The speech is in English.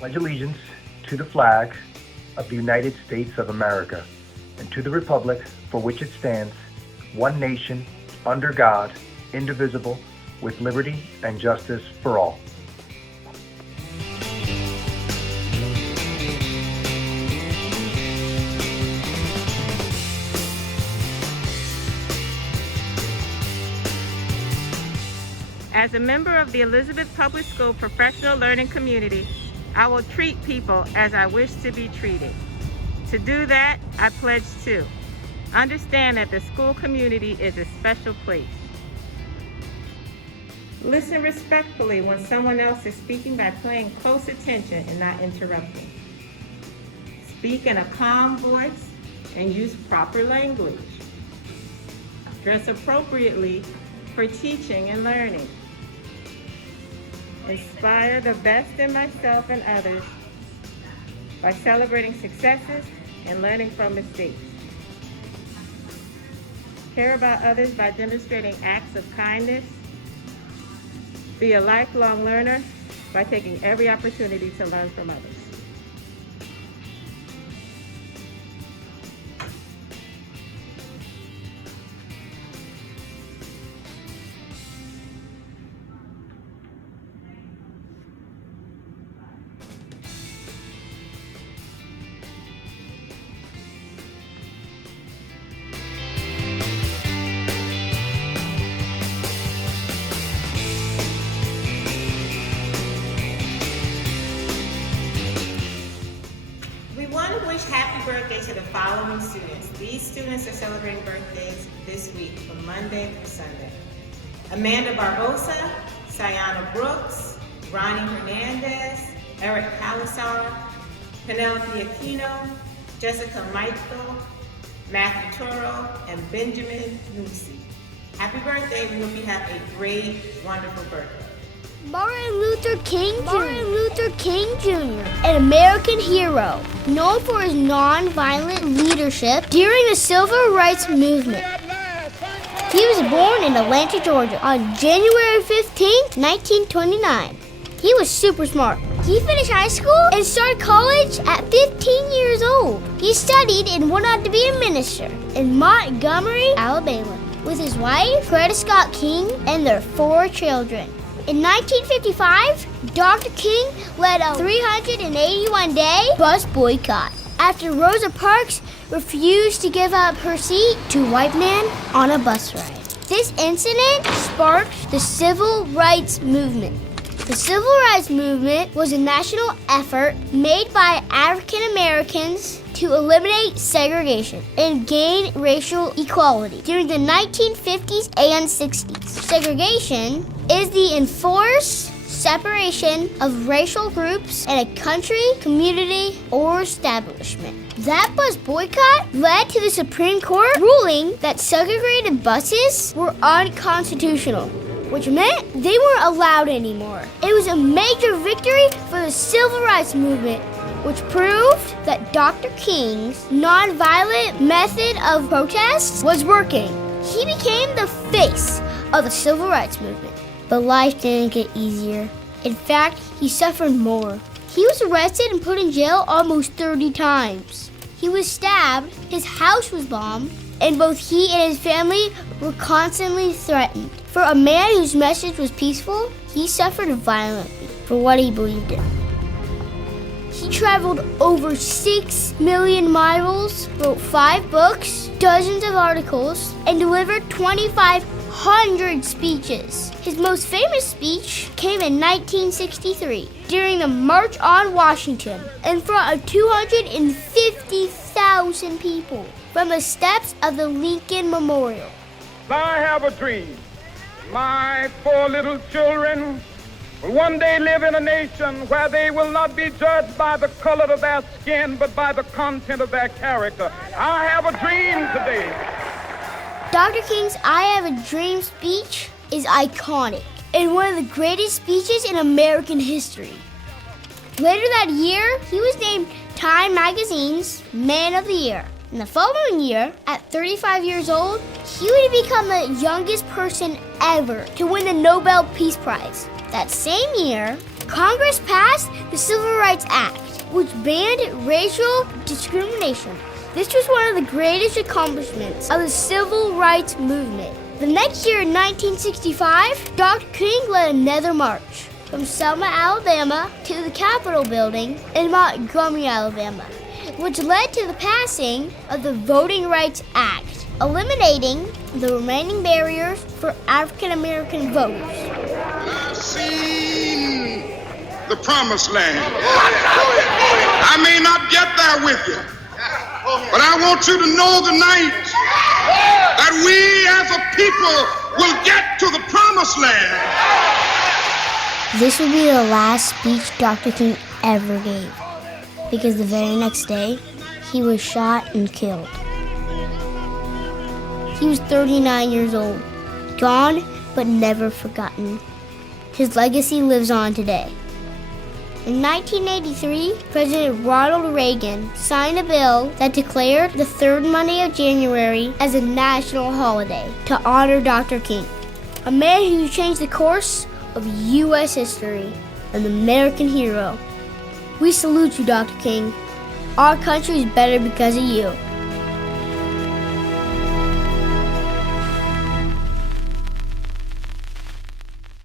pledge allegiance to the flag of the United States of America and to the republic for which it stands, one nation, under God, indivisible, with liberty and justice for all. As a member of the Elizabeth Public School professional learning community, I will treat people as I wish to be treated. To do that, I pledge to understand that the school community is a special place. Listen respectfully when someone else is speaking by paying close attention and not interrupting. Speak in a calm voice and use proper language. Dress appropriately for teaching and learning. Inspire the best in myself and others by celebrating successes and learning from mistakes. Care about others by demonstrating acts of kindness. Be a lifelong learner by taking every opportunity to learn from others. We want to wish happy birthday to the following students. These students are celebrating birthdays this week from Monday through Sunday. Amanda Barbosa, Sayana Brooks, Ronnie Hernandez, Eric Palisar, Penelope Aquino, Jessica Michael, Matthew Toro, and Benjamin Nusi. Happy birthday. We hope you have a great, wonderful birthday. Martin Luther King Jr., an American hero, known for his nonviolent leadership during the Civil Rights Movement. He was born in Atlanta, Georgia on January 15, 1929. He was super smart. He finished high school and started college at 15 years old. He studied and went on to be a minister in Montgomery, Alabama, with his wife, Coretta Scott King, and their 4 children. In 1955, Dr. King led a 381-day bus boycott after Rosa Parks refused to give up her seat to a white man on a bus ride. This incident sparked the Civil Rights Movement. The Civil Rights Movement was a national effort made by African Americans to eliminate segregation and gain racial equality during the 1950s and 60s. Segregation is the enforced separation of racial groups in a country, community, or establishment. That bus boycott led to the Supreme Court ruling that segregated buses were unconstitutional, which meant they weren't allowed anymore. It was a major victory for the Civil Rights Movement, which proved that Dr. King's nonviolent method of protest was working. He became the face of the Civil Rights Movement. But life didn't get easier. In fact, he suffered more. He was arrested and put in jail almost 30 times. He was stabbed, his house was bombed, and both he and his family were constantly threatened. For a man whose message was peaceful, he suffered violently for what he believed in. He traveled over 6 million miles, wrote 5 books, dozens of articles, and delivered 2,500 speeches. His most famous speech came in 1963 during the March on Washington in front of 250,000 people from the steps of the Lincoln Memorial. I have a dream. My 4 little children will one day live in a nation where they will not be judged by the color of their skin, but by the content of their character. I have a dream today. Dr. King's I Have a Dream speech is iconic and one of the greatest speeches in American history. Later that year, he was named Time Magazine's Man of the Year. In the following year, at 35 years old, he would become the youngest person ever to win the Nobel Peace Prize. That same year, Congress passed the Civil Rights Act, which banned racial discrimination. This was one of the greatest accomplishments of the Civil Rights Movement. The next year, in 1965, Dr. King led another march from Selma, Alabama to the Capitol building in Montgomery, Alabama, which led to the passing of the Voting Rights Act, eliminating the remaining barriers for African American voters. I've seen the promised land. I may not get there with you, but I want you to know tonight that we as a people will get to the promised land. This would be the last speech Dr. King ever gave, because the very next day, he was shot and killed. He was 39 years old, gone but never forgotten. His legacy lives on today. In 1983, President Ronald Reagan signed a bill that declared the third Monday of January as a national holiday to honor Dr. King, a man who changed the course of U.S. history, an American hero. We salute you, Dr. King. Our country is better because of you.